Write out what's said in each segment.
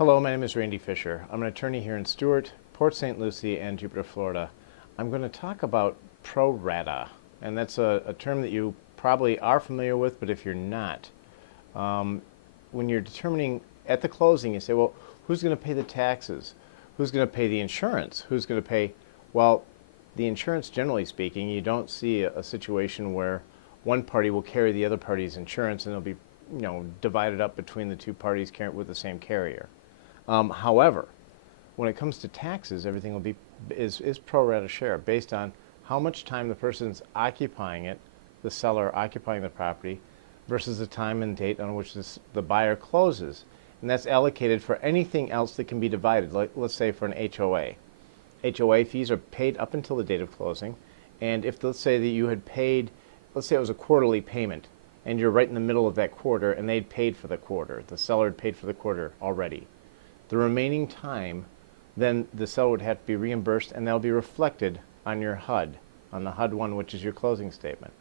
Hello, my name is Randy Fisher. I'm an attorney here in Stuart, Port St. Lucie, and Jupiter, Florida. I'm going to talk about pro rata, and that's a term that you probably are familiar with, but if you're not, when you're determining at the closing, you say, well, who's going to pay the taxes? Who's going to pay the insurance? Who's going to pay? Well, the insurance, generally speaking, you don't see a situation where one party will carry the other party's insurance and it'll be divided up between the two parties with the same carrier. However, when it comes to taxes, everything will be is pro rata share based on how much time the person's occupying it, the seller occupying the property, versus the time and date on which the buyer closes. And that's allocated for anything else that can be divided, like let's say for an HOA. HOA fees are paid up until the date of closing, and if let's say that you had paid, let's say it was a quarterly payment, and you're right in the middle of that quarter and they'd paid for the quarter, the seller had paid for the quarter already. The remaining time, then the seller would have to be reimbursed, and that'll be reflected on your HUD, on the HUD one, which is your closing statement.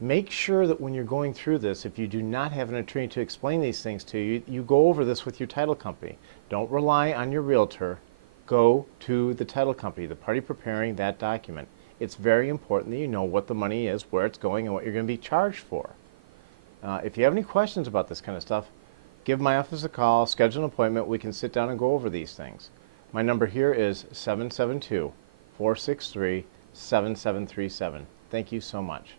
Make sure that when you're going through this, if you do not have an attorney to explain these things to you, you go over this with your title company. Don't rely on your realtor. Go to the title company, the party preparing that document. It's very important that you know what the money is, where it's going, and what you're going to be charged for. If you have any questions about this kind of stuff, give my office a call, schedule an appointment. We can sit down and go over these things. My number here is 772-463-7737. Thank you so much.